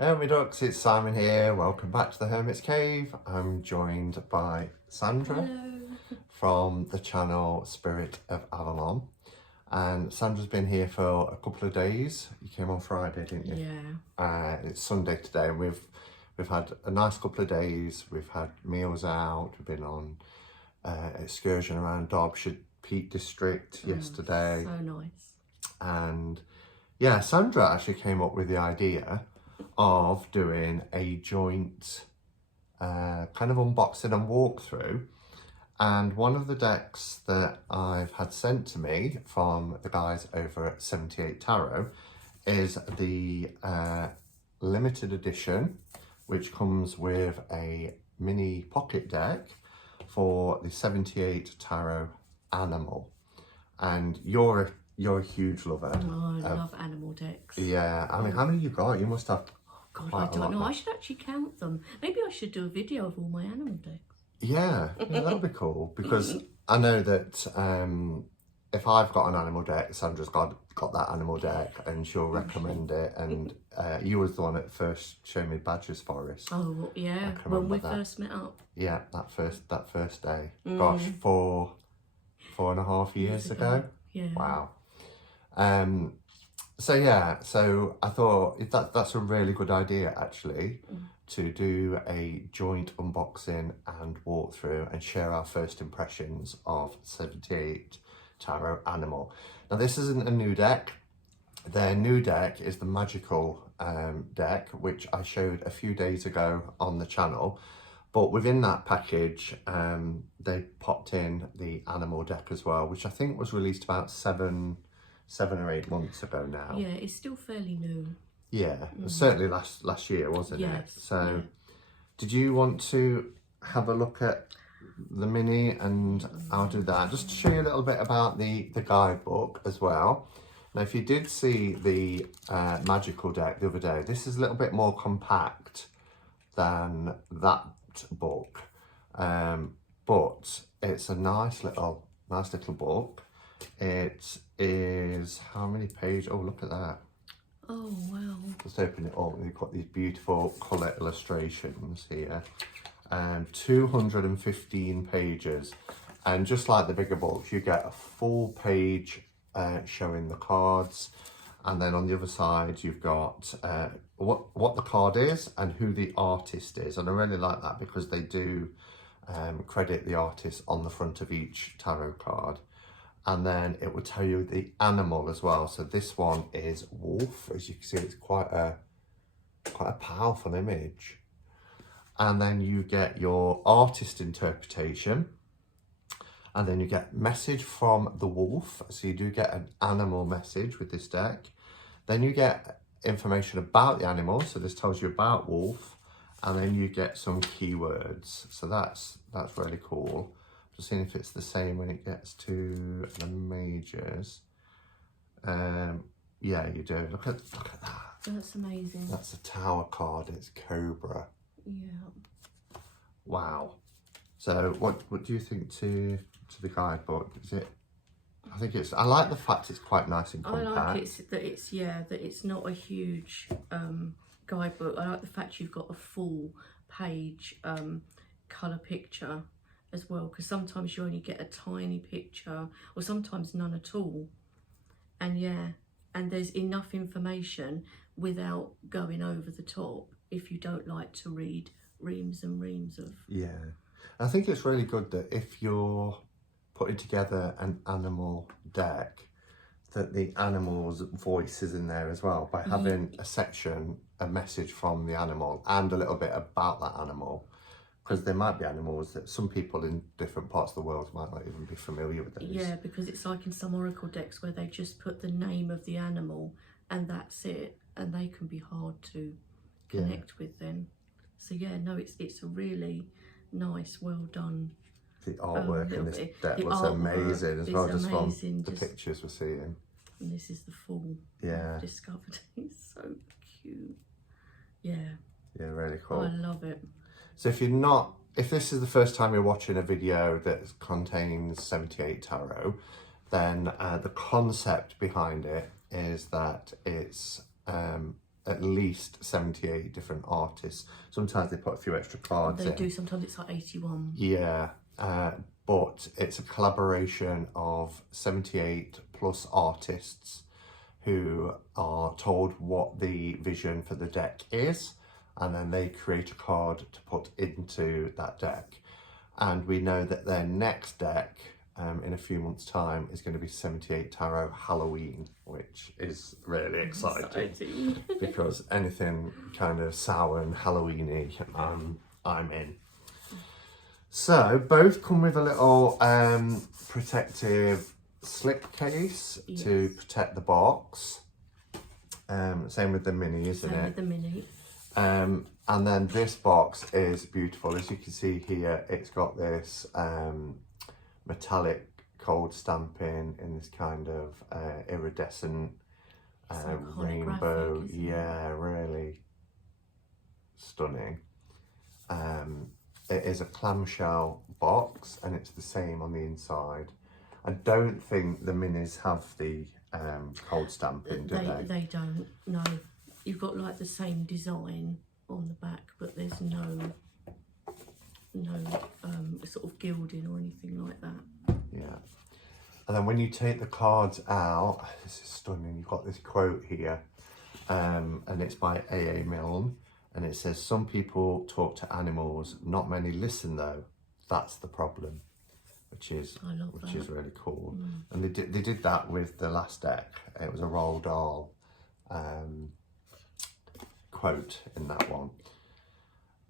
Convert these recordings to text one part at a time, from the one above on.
Hey ducks, it's Simon here. Welcome back to the Hermit's Cave. I'm joined by Sandra Hello. from the channel Spirit of Avalon. And Sandra's been here for a couple of days. You came on Friday, didn't you? Yeah. It's Sunday today, and we've had a nice couple of days. We've had meals out. We've been on excursion around Derbyshire Peak District yesterday. So nice. And yeah, Sandra actually came up with the idea of doing a joint kind of unboxing and walkthrough. And one of the decks that I've had sent to me from the guys over at 78 Tarot is the limited edition, which comes with a mini pocket deck for the 78 Tarot Animal. And you're a huge lover. Oh, I love animal decks. Yeah, I mean, how many you got? You must have. God, I don't know. I should actually count them. Maybe I should do a video of all my animal decks. Yeah, that'll be cool, because I know that if I've got an animal deck, Sandra's got that animal deck, and she'll recommend it. And you was the one that first showed me Badger's Forest. Oh yeah, when we first met up. Yeah, that first day. Gosh, 4.5 years ago. Yeah. Wow. So yeah, so I thought that's a really good idea actually, to do a joint unboxing and walkthrough and share our first impressions of 78 Tarot Animal. Now this isn't a new deck. Their new deck is the magical deck, which I showed a few days ago on the channel. But within that package, they popped in the animal deck as well, which I think was released about 7 or 8 months ago now. Yeah, it's still fairly new. Yeah, certainly last year, wasn't it? So, did you want to have a look at the mini? And I'll do that just to show you a little bit about the guidebook as well. Now, if you did see the magical deck the other day, this is a little bit more compact than that book, but it's a nice little book. It is, how many pages? Oh, look at that. Oh, wow. Just open it up. You've got these beautiful colour illustrations here. 215 pages. And just like the bigger books, you get a full page showing the cards. And then on the other side, you've got what the card is and who the artist is. And I really like that, because they do credit the artist on the front of each tarot card. And then it will tell you the animal as well. So this one is wolf. As you can see, it's quite a powerful image. And then you get your artist interpretation. And then you get message from the wolf. So you do get an animal message with this deck. Then you get information about the animal. So this tells you about wolf. And then you get some keywords. So that's really cool. Just seeing if it's the same when it gets to the majors. Yeah, you do. Look at that. That's amazing. That's a tower card. It's Cobra. Yeah. Wow. So what do you think to the guidebook? Is it? I think it's. I like the fact it's quite nice and compact. I like that it's not a huge guidebook. I like the fact you've got a full page colour picture as well, because sometimes you only get a tiny picture, or sometimes none at all. And yeah, and there's enough information without going over the top if you don't like to read reams and reams of. Yeah, I think it's really good that if you're putting together an animal deck, that the animal's voice is in there as well, by having a section, a message from the animal and a little bit about that animal. Because there might be animals that some people in different parts of the world might not even be familiar with those. Yeah, because it's like in some oracle decks where they just put the name of the animal and that's it, and they can be hard to connect with then. So yeah, no, it's a really nice, well done. The artwork in this deck looks amazing as well, just from the pictures we're seeing. And this is the full. I've discovered. It's so cute. Yeah. Yeah, really cool. I love it. So if this is the first time you're watching a video that contains 78 Tarot, then the concept behind it is that it's a at least 78 different artists. Sometimes they put a few extra cards They in. do, sometimes it's like 81. Yeah, but it's a collaboration of 78 plus artists who are told what the vision for the deck is, and then they create a card to put into that deck. And we know that their next deck in a few months' time is going to be 78 Tarot Halloween, which is really exciting. Because anything kind of sour and Halloweeny, I'm in. So both come with a little protective slip case to protect the box. Same with the mini, isn't it? Same with the mini. And then this box is beautiful. As you can see here, it's got this metallic cold stamping in this kind of iridescent rainbow. Yeah, really stunning. It is a clamshell box, and it's the same on the inside. I don't think the minis have the cold stamping, do they? They don't, no. You've got like the same design on the back, but there's no sort of gilding or anything like that. Yeah. And then when you take the cards out, this is stunning. You've got this quote here, and it's by A.A. Milne, and it says, "Some people talk to animals, not many listen though. That's the problem," which is really cool. And they did that with the last deck. It was a Roald Dahl quote in that one.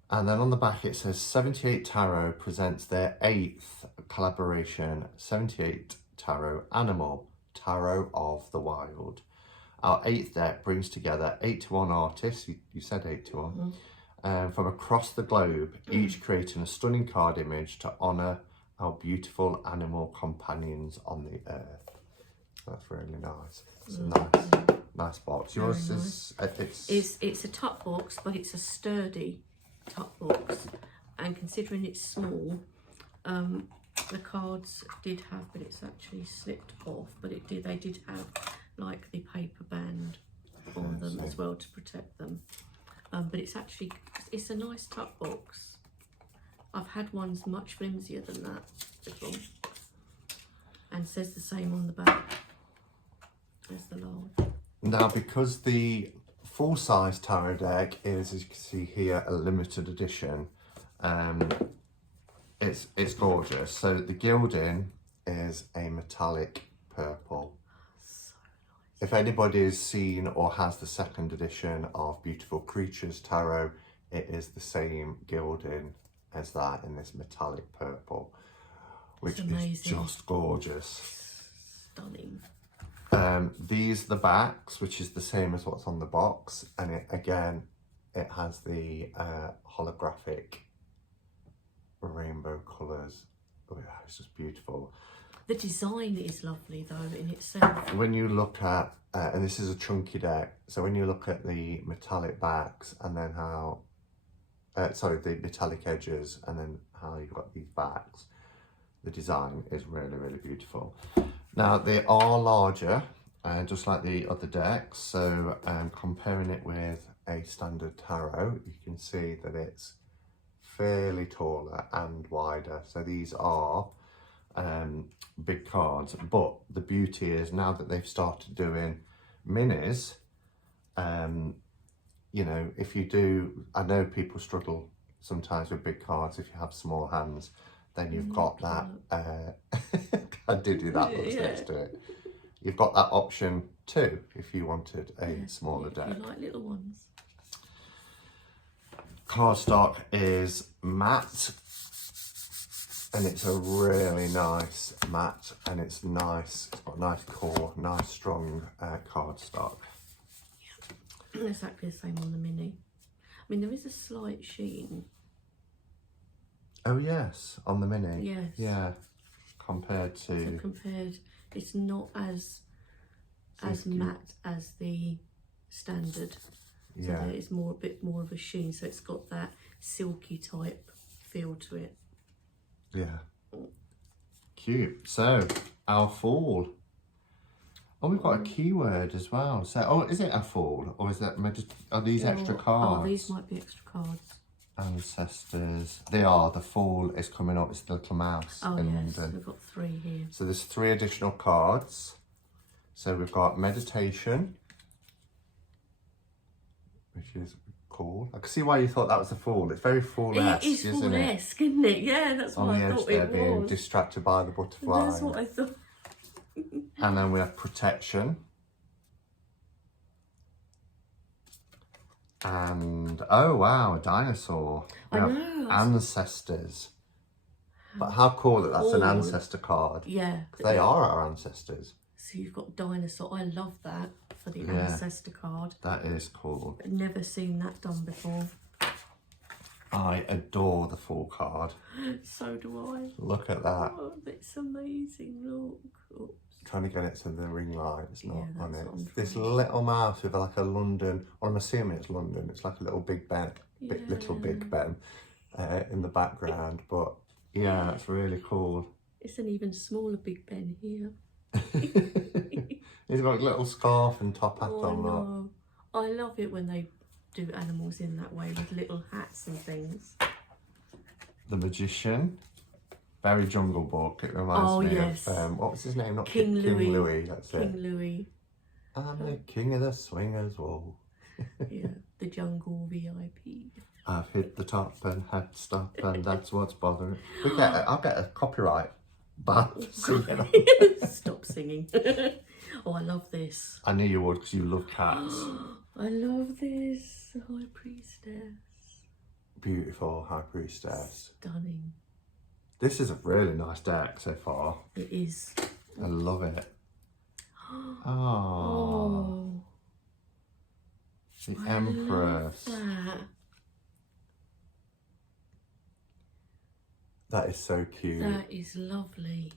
And then on the back it says 78 Tarot presents their 8th collaboration, 78 Tarot Animal, Tarot of the Wild. Our 8th deck brings together 81 artists, you said 81, from across the globe, each creating a stunning card image to honour our beautiful animal companions on the earth. That's really nice. It's a nice box. Yours is it's a tuck box, but it's a sturdy tuck box, and considering it's small, the cards did have, but it's actually slipped off, but they did have like the paper band on them as well to protect them, but it's a nice tuck box. I've had ones much flimsier than that before, and says the same on the back as the large. Now, because the full-size tarot deck is, as you can see here, a limited edition, it's gorgeous. So the gilding is a metallic purple. So nice. If anybody's seen or has the 2nd edition of Beautiful Creatures Tarot, it is the same gilding as that in this metallic purple, which is just gorgeous. Stunning. These are the backs, which is the same as what's on the box, and it has the holographic rainbow colours. Oh, yeah, it's just beautiful. The design is lovely though in itself. When you look at, and this is a chunky deck, so when you look at the metallic backs and then how, the metallic edges and then how you've got these backs, the design is really, really beautiful. Now, they are larger, just like the other decks, so comparing it with a standard tarot, you can see that it's fairly taller and wider. So these are big cards, but the beauty is now that they've started doing minis, you know, if you do, I know people struggle sometimes with big cards if you have small hands, then you've got that, I did do that looks next to it. You've got that option too, if you wanted a smaller deck. You like little ones. Cardstock is matte, and it's a really nice matte, and it's nice, it's got a nice core, nice strong cardstock. Exactly the same on the mini. I mean, there is a slight sheen. Oh yes, on the mini. Yes. Yeah, compared to... It's not as matte as the standard. So yeah, there is a bit more of a sheen. So it's got that silky type feel to it. yeah. Cute. So, our fall. Oh, we've got a keyword as well. So, oh, is it a fool? Or is that, are these extra cards? Oh, these might be extra cards. Ancestors. They are. The fool is coming up. It's the little mouse in London. We've got 3 here. So there's 3 additional cards. So we've got meditation, which is cool. I can see why you thought that was a fool. It's very fool-esque, It is isn't it? fool-esque, isn't it? Yeah, that's what I thought it being was. distracted by the butterfly. That's what I thought. And then we have protection. And, oh wow, a dinosaur. We have ancestors. But how cool that that's an ancestor card. Yeah. They are our ancestors. So you've got dinosaur. I love that for the ancestor card. That is cool. I've never seen that done before. I adore the full card. So do I. Look at that. Oh, that's amazing. Look. Oops. Trying to get it to the ring light. It's not on it. What I'm This little mouse with like a London, or I'm assuming it's London. It's like a little Big Ben, little Big Ben in the background. But yeah, it's really cool. It's an even smaller Big Ben here. He's got a little scarf and top hat on. No. I love it when they do animals in that way with little hats and things. The Magician. Very Jungle Book. It reminds me of, what was his name? Not King Louis. King Louis, that's it. King Louis. I'm the king of the swingers wall. Yeah, the jungle VIP. I've hit the top and had to stop, and that's what's bothering. I'll get a copyright ban for singing. Stop singing. Oh, I love this. I knew you would because you love cats. I love this. The High Priestess. Beautiful High Priestess. Stunning. This is a really nice deck so far. It is. I love it. Oh. The Empress. That is so cute. That is lovely.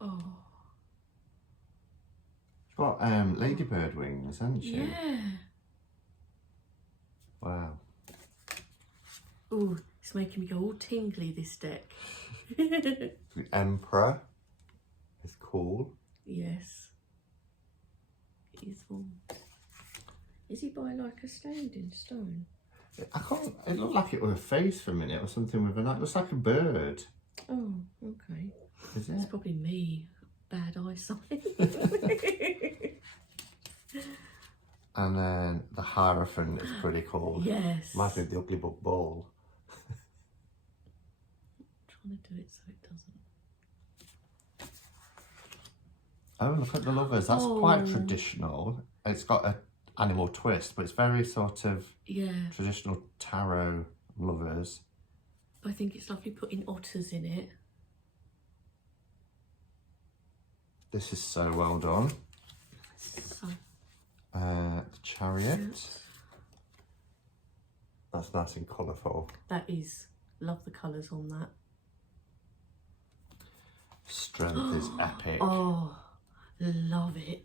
Oh. She's got ladybird wings, hasn't she? Yeah. Wow. Ooh, it's making me go all tingly, this deck. The Emperor is cool. Yes. He's one. Is he by like a standing stone? I can't. It looked like it was a face for a minute or something with it looks like a bird. Oh, okay. Is it? It's probably me. Bad eyesight. And then the Hierophant is pretty cool. Yes. Reminds me of the Ugly Book Ball. Trying to do it so it doesn't. Oh, look at the lovers. That's quite traditional. It's got an animal twist, but it's very sort of traditional tarot lovers. I think it's lovely putting otters in it. This is so well done. So, The Chariot. That's nice and colourful. that is. Love the colours on that. Strength is epic. Oh, love it.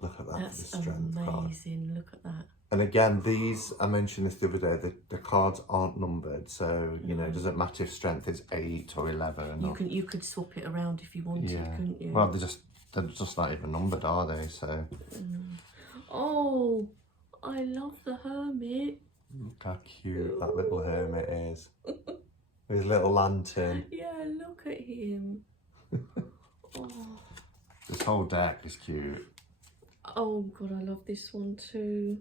Look at that. That's for the strength amazing. card. Look at that. And again, these, I mentioned this the other day, the cards aren't numbered. So, you know, it doesn't matter if strength is 8 or 11. You could swap it around if you wanted, couldn't you? Well, they're just not even numbered, are they? So. Oh, I love the Hermit. Look how cute that little hermit is. With his little lantern. Yeah, look at him. Oh. This whole deck is cute. Oh God, I love this one too.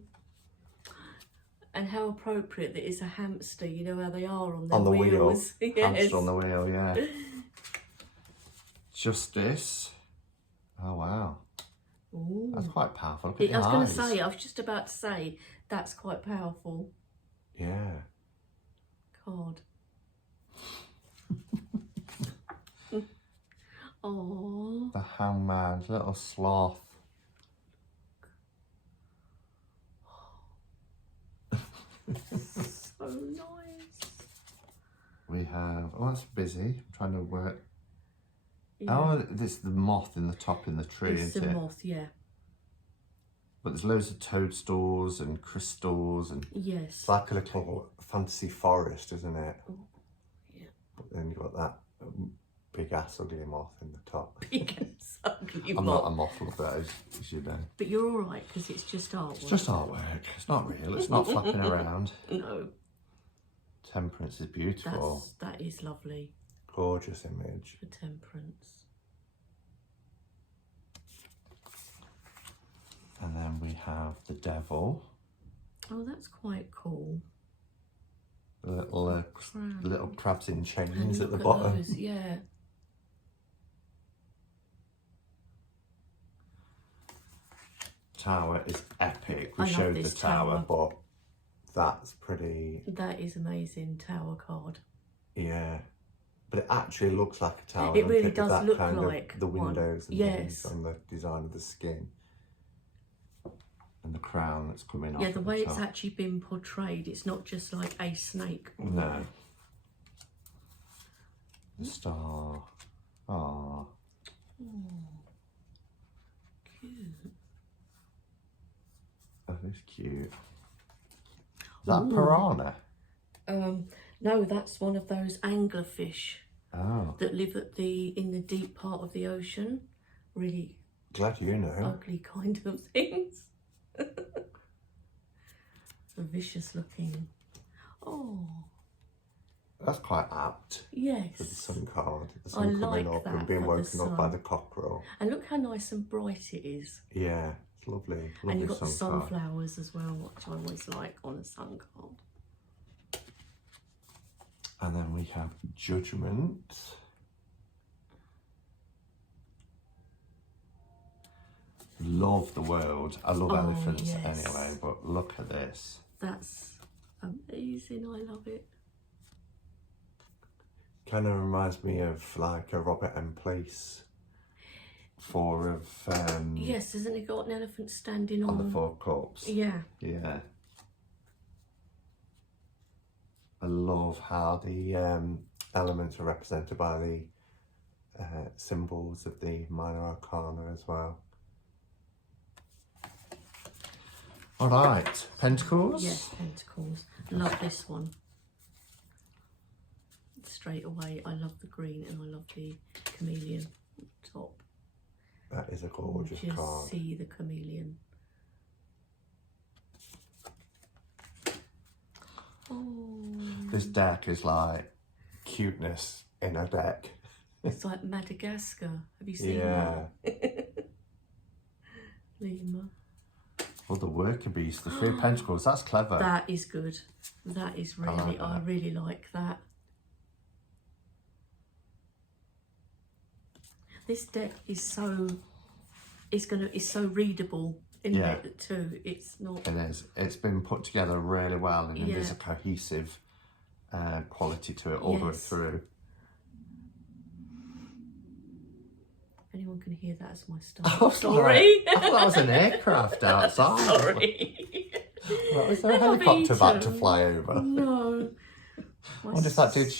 And how appropriate that it's a hamster. You know how they are on their wheels. Wheel. Yes. Hamster on the wheel, yeah. Justice. Oh wow. Ooh. That's quite powerful. Look at I was going to eyes. say, I was just about to say, that's quite powerful. Yeah. Card. Oh. The Hangman, little sloth. So nice. We have, oh, that's busy. I'm trying to work. Yeah. Oh, it's the moth in the top in the tree, It's isn't the it? moth, yeah. But there's loads of toadstools and crystals and Yes. it's like a little fantasy forest, isn't it? Oh, yeah. But then you've got that big ass ugly moth in the top. Big ass ugly I'm moth. not a moth lover, as you know. But you're all right because it's just artwork. It's just artwork. It's not real. It's not flapping around. No. Temperance is beautiful. That is lovely. Gorgeous image. For Temperance. And then we have the devil. Oh, that's quite cool. Little crabs in chains And at the look bottom. those, yeah. Tower is epic. We I love showed this the tower, tower. but that's pretty. That is amazing tower card. Yeah, but it actually looks like a tower. It really with does that look kind like of the one. windows and Yes. things on the design of the skin and the crown that's coming off. Yeah, the at way top. it's actually been portrayed, it's not just like a snake. No. The star. Ah. Cute. Oh, that's cute. Is that Ooh. piranha? No, that's one of those anglerfish Oh, that live in the deep part of the ocean. Really glad you know. ugly kind of things. Vicious looking. Oh, That's quite apt yes. for the sun card. The I sun like coming up that and being for the woken up by sun. the cockerel. And look how nice and bright it is. Yeah, it's lovely. Lovely And you've got the sun card. sunflowers as well, which I always like on a sun card. And then we have Judgment. Love the world. I love Oh, elephants yes. anyway, but look at this. That's amazing. I love it. Kind of reminds me of like a Robert M. Place. Yes, hasn't it got an elephant standing on the on? Four Cups. Yeah. Yeah. I love how the elements are represented by the symbols of the minor arcana as well. All right, Pentacles. Yes, Pentacles. Love this one. Straight away, I love the green and I love the chameleon top. That is a gorgeous Just card. see the chameleon. Oh, This deck is like cuteness in a deck. it's like Madagascar. Have you seen Yeah. that? Lima. Well, the worker beast, the three of Pentacles. That's clever. That is good. That is really. like I that. really like that. This deck is so. It's so readable in Yeah. it too. It's not. It is. It's been put together really well, and there's Yeah. a cohesive quality to it all the way Yes. through. If anyone can hear that as my I start. was Sorry. like, I thought that was an aircraft outside. Sorry. What, was there a I love helicopter about to eating. fly over? No. I wonder if that did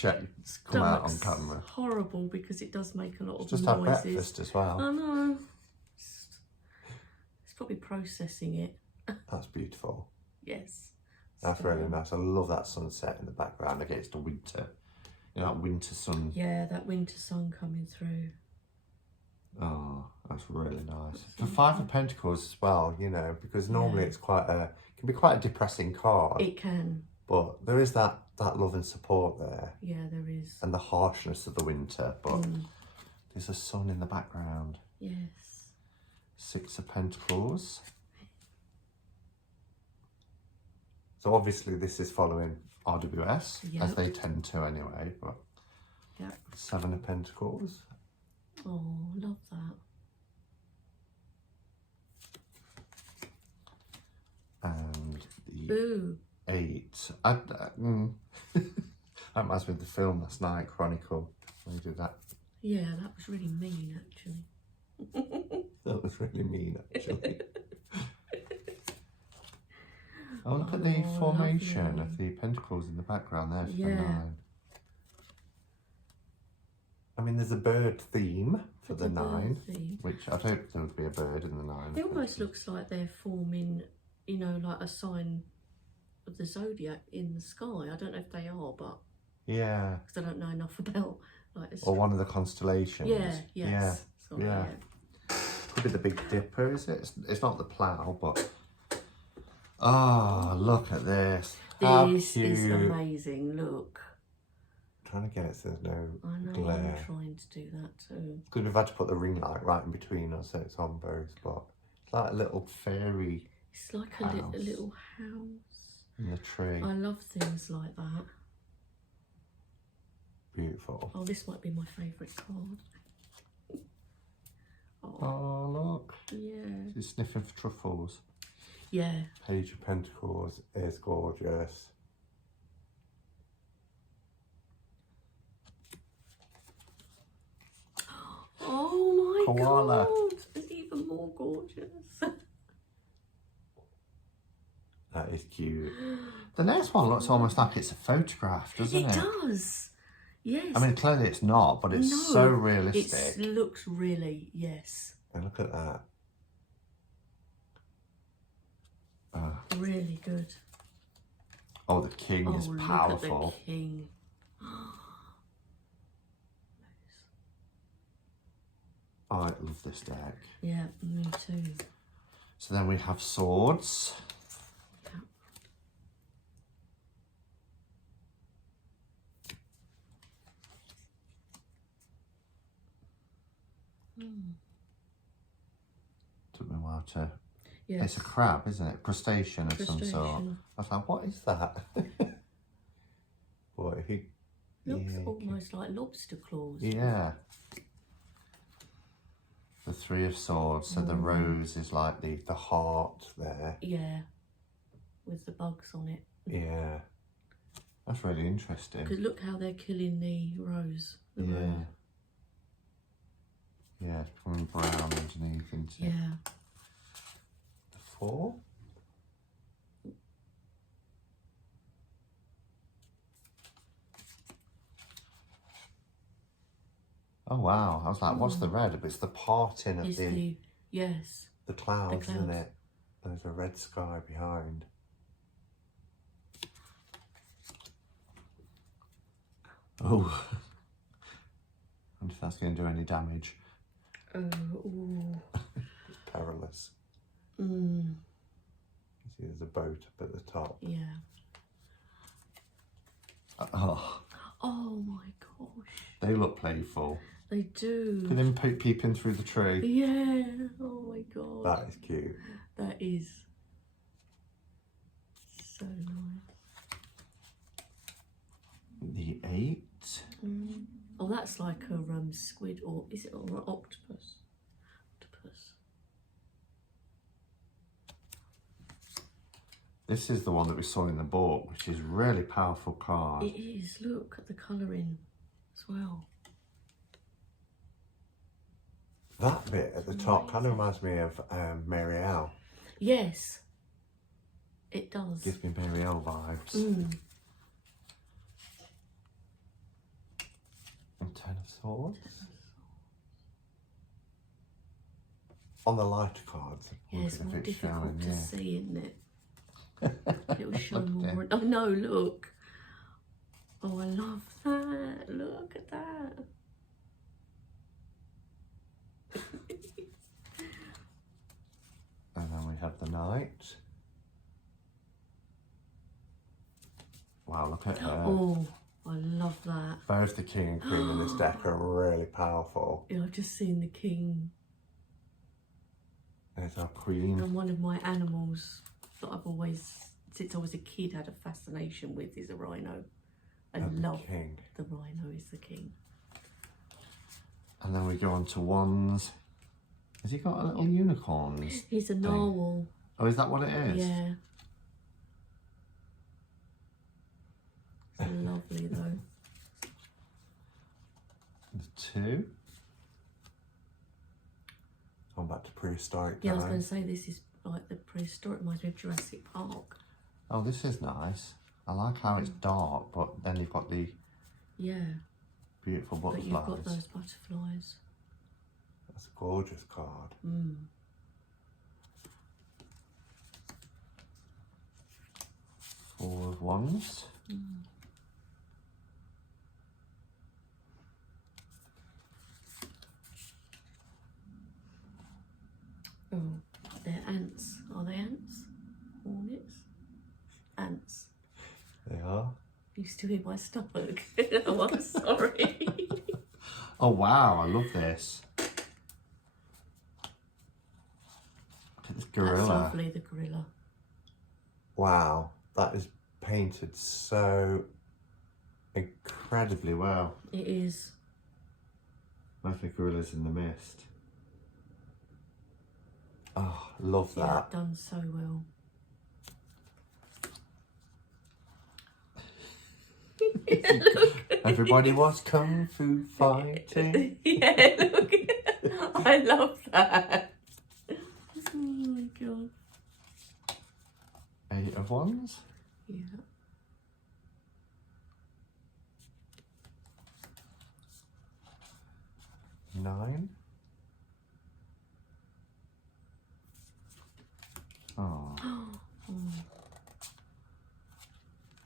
come out on Stomach's camera. horrible because it does make a lot of Just had noises. breakfast as well. I know. It's probably processing it. That's beautiful. Yes. That's So, really nice. I love that sunset in the background against the winter. You know, that winter sun. Yeah, that winter sun coming through. Oh, that's really nice. For Five of Pentacles as well, you know, because normally Yeah. it's can be quite a depressing card. It can. But there is that love and support there, Yeah, there is. and the harshness of the winter. But Mm. there's a sun in the background. Yes. Six of Pentacles. So obviously this is following RWS, as Yep. they tend to anyway. But Yeah. Seven of Pentacles. Oh, love that. And the Ooh. Eight. That reminds me of the film last night, Chronicle. When you did that. Yeah, that was really mean, actually. That was really mean, actually. Oh, look at the Oh, formation lovely. of the pentacles in the background there for the Yeah. 9. I mean, there's a bird theme for the It's a bird 9, theme. which I'd hope there would be a bird in the 9. It almost looks like they're forming, you know, like a sign of the zodiac in the sky. I don't know if they are, but Yeah, because I don't know enough about like this. Or one of the constellations. Yeah, yes. Sorry, yeah. Could be the Big Dipper, is it? It's not the plough, but... Oh, look at this. How This cute. is amazing, look. Trying to get it so there's no I know, glare. I'm trying to do that too. Because we've had to put the ring light right in between us so it's on both, but it's like a little fairy It's like a little house. in the tree. I love things like that. Beautiful. Oh, this might be my favourite card. Oh, look. Yeah. She's sniffing for truffles. Yeah. Page of Pentacles is gorgeous. Oh my Koala. god, it's even more gorgeous. That is cute. The next one looks almost like it's a photograph, doesn't it? It does. Yes. I mean, clearly it's not, but it's so realistic. It looks really, yes. And look at that. Really good. Oh, the king is powerful. Look at the king. Oh, I love this deck. Yeah, me too. So then we have swords. Took me a while to... Yes. It's a crab, isn't it? Crustacean of some sort. I was like, what is that? Boy, he... Looks almost like lobster claws. Yeah. The Three of Swords, so the rose is like the heart there. Yeah, with the bugs on it. Yeah. That's really interesting. Because look how they're killing the rose. The rose. Yeah, it's coming brown underneath, isn't it? Yeah. The Four? Oh wow, I was like, what's the red? But it's the parting of yes. The clouds, isn't it? There's a red sky behind. Oh. I wonder if that's going to do any damage. Ooh. Perilous. Mm. You see there's a boat up at the top. Yeah. Oh. Oh my gosh. They look playful. They do. Look at them peeping through the tree. Yeah. Oh my god. That is cute. That is so nice. The 8. Mm. Oh, that's like a squid, or is it, or an octopus? Octopus. This is the one that we saw in the book, which is really powerful card. It is. Look at the colouring as well. That bit at the top kind of reminds me of Mary L. Yes, it does. Gives me Mary L vibes. Mm. And 10 of Swords. On the lighter cards. Yeah, it's more difficult to see, isn't it? It will show Look at more. it. Oh no, look. Oh, I love that. Look at that. And then we have the Knight. Wow, look at her. Oh, I love that. Both the King and Queen in this deck are really powerful. Yeah, I've just seen the king. There's our Queen. And one of my animals that I've always, since I was a kid, had a fascination with is a rhino. I love the King. The rhino is the king. And then we go on to Wands. Has he got a little unicorns? He's a narwhal. Oh, is that what it is? Yeah. It's lovely though. The 2. On back to prehistoric Yeah, I was time. going to say this is like the prehistoric, reminds me of Jurassic Park. Oh, this is nice. I like how it's dark, but then you've got the beautiful But butterflies. you've got those butterflies. That's a gorgeous card. Mm. Four of Wands. Mm. Oh, they're ants. Are they ants? Hornets? Ants. They are. You still in my stomach? Oh, I'm sorry. Oh wow, I love this. Look at this gorilla. That's lovely, the gorilla. Wow, that is painted so incredibly well. It is. Lovely gorillas in the mist. Oh, love Yeah, that. done so well. Everybody was kung fu fighting. Yeah, look. I love that. Oh my god. 8 of wands. Yeah. Nine. Oh.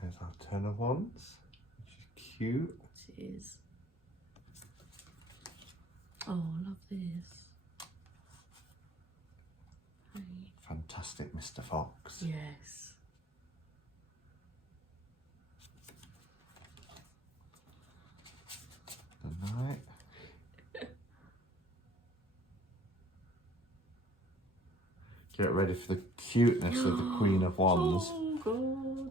There's our 10 of wands, which is cute. It is. Oh, I love this. Hey. Fantastic, Mr. Fox. Yes. The Knight. Get ready for the cuteness of the Queen of Wands. Oh god.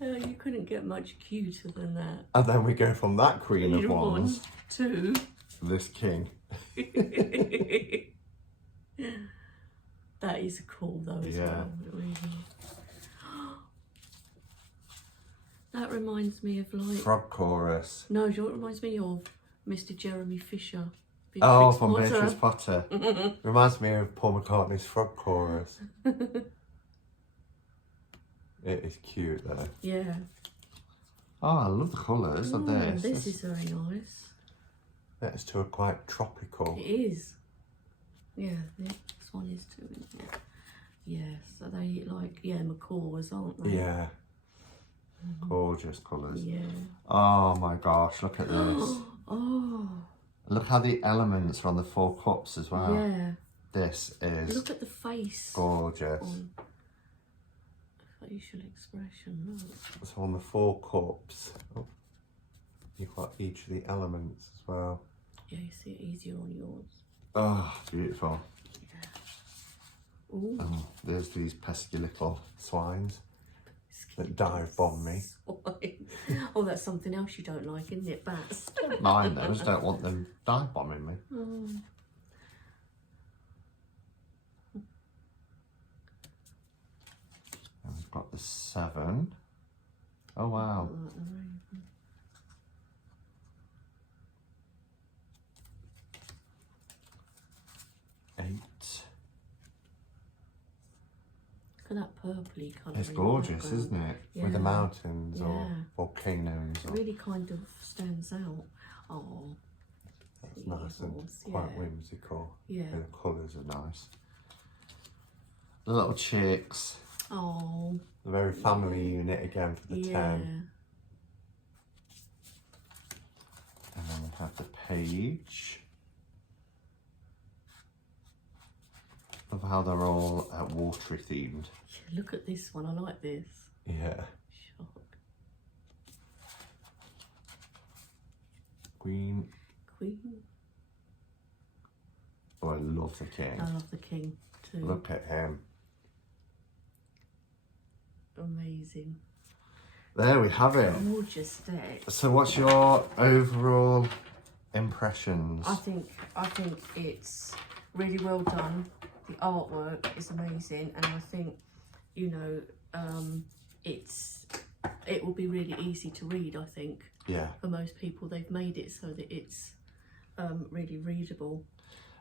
Oh, you couldn't get much cuter than that. And then we go from that Queen of Wands to this King. That is cool though as well. It really is. That reminds me of like Frog Chorus. No, do you know what it reminds me of? Mr. Jeremy Fisher. Oh, Beatrix from Potter. Beatrix Potter. Reminds me of Paul McCartney's Frog Chorus. It is cute though. Yeah. Oh, I love the colours of this. This is very nice. That is to a quite tropical. It is. Yeah, this one is too, isn't it? Yes, are they like, yeah, macaws, aren't they? Yeah. Gorgeous colours. Yeah. Oh my gosh, look at this. Oh. Look how the elements are on the 4 cups as well. Yeah. This is Look at the face. gorgeous. On facial expression. Look. So on the 4 cups, you've got each of the elements as well. Yeah, you see it easier on yours. Oh, beautiful. Yeah. Ooh. Oh, there's these pesky little swines that dive bomb me. Oh, that's something else you don't like, isn't it? Bats. Don't mind them, I just don't want them dive bombing me. Oh. And we've got the 7. Oh wow. 8. Look at that purpley colour. It's gorgeous, isn't it? Yeah. With the mountains or Yeah. volcanoes. It Or, really kind of stands out. Oh. that's nice and Horse, quite yeah. whimsical. Yeah. The colours are nice. The little chicks. Oh. A very family unit again for the 10. And then we have the page. Love how they're all watery themed. Yeah, look at this one. I like this. Yeah. Shock. Queen. Queen. Oh, I love the king. I love the king too. Look at him. Amazing. There we have it. Gorgeous deck. So what's your overall impressions? I think it's really well done. The artwork is amazing, and I think, you know, it will be really easy to read. I think Yeah. for most people, they've made it so that it's really readable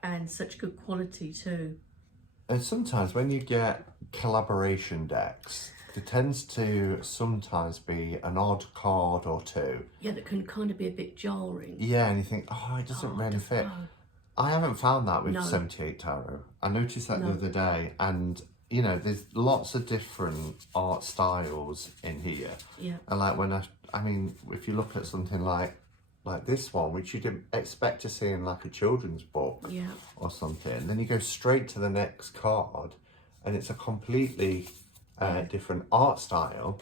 and such good quality too. And sometimes when you get collaboration decks, there tends to sometimes be an odd card or two. Yeah, that can kind of be a bit jarring. Yeah, and you think, oh, it doesn't really fit. No. I haven't found that with No. 78 Tarot. I noticed that No. the other day, and you know, there's lots of different art styles in here. Yeah. And like when I mean, if you look at something like like this one, which you didn't expect to see in like a children's book Yeah. or something. And then you go straight to the next card and it's a completely different art style.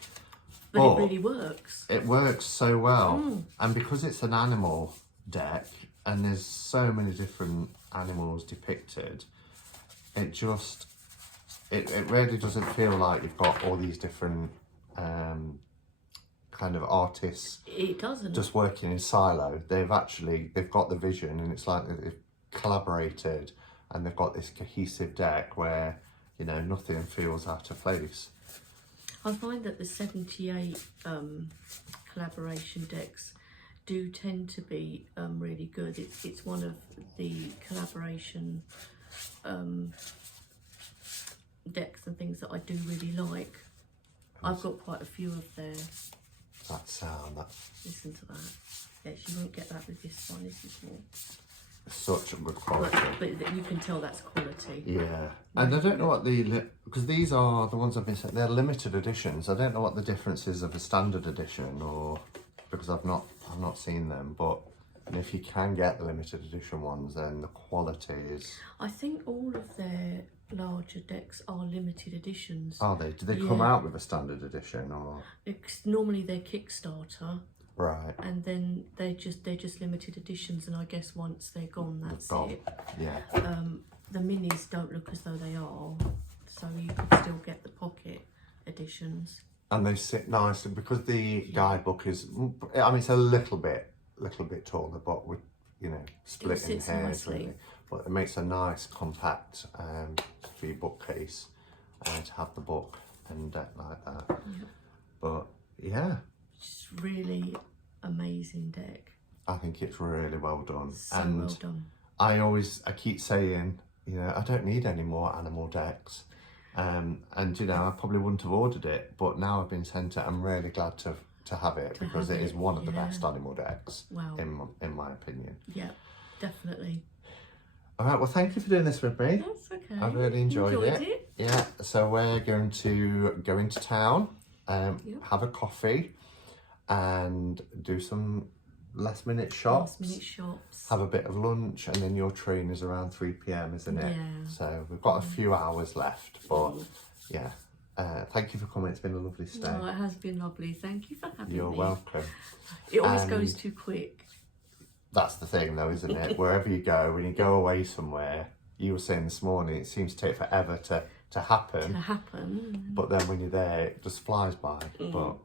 But it really works. It works so well. And because it's an animal deck and there's so many different animals depicted, it just, it really doesn't feel like you've got all these different kind of artists. It doesn't. Just working in silo. They've got the vision, and it's like they've collaborated and they've got this cohesive deck where, you know, nothing feels out of place. I find that the 78 collaboration decks do tend to be really good. It's one of the collaboration decks and things that I do really like. I've got quite a few of their. That sound, Listen to that. Yes, you won't get that with this one. This is more. Such a good quality. But you can tell that's quality. Yeah, and I don't know what because these are the ones I've been saying, they're limited editions. I don't know what the difference is of a standard edition, or because I've not seen them. But if you can get the limited edition ones, then the quality is. I think all of their larger decks are limited editions. Are they? Do they come out with a standard edition, or? Normally they're Kickstarter. Right. And then they're just limited editions, and I guess once they're gone, that's it. Yeah. The minis don't look as though they are, so you could still get the pocket editions. And they sit nicely because the guidebook is. I mean, it's a little bit taller, but with, you know, split in sits hairs. nicely. Really. But it makes a nice compact for your bookcase to have the book and deck like that. Yep. But yeah. It's really amazing deck. I think it's really well done. So and well done. I keep saying, you know, I don't need any more animal decks. And you know, I probably wouldn't have ordered it, but now I've been sent it. I'm really glad to have it because it is one of the best animal decks. Wow. In my opinion. Yeah, definitely. All right, well, thank you for doing this with me. That's okay. I really enjoyed it. Yeah, so we're going to go into town, have a coffee and do some last minute shops. Have a bit of lunch, and then your train is around 3 p.m, isn't it? Yeah. So we've got a few hours left, but yeah. Thank you for coming. It's been a lovely stay. Oh, it has been lovely. Thank you for having me. You're welcome. It always goes too quick. That's the thing though, isn't it? Wherever you go, when you go away somewhere, you were saying this morning, it seems to take forever to happen. But then when you're there, it just flies by. But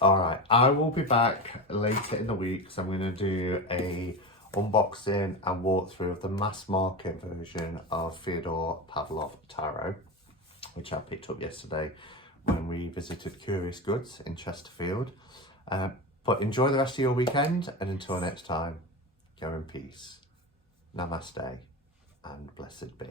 all right, I will be back later in the week, so I'm going to do a unboxing and walkthrough of the mass market version of Fyodor Pavlov Tarot, which I picked up yesterday when we visited Curious Goods in Chesterfield. But enjoy the rest of your weekend, and until next time, go in peace. Namaste and blessed be.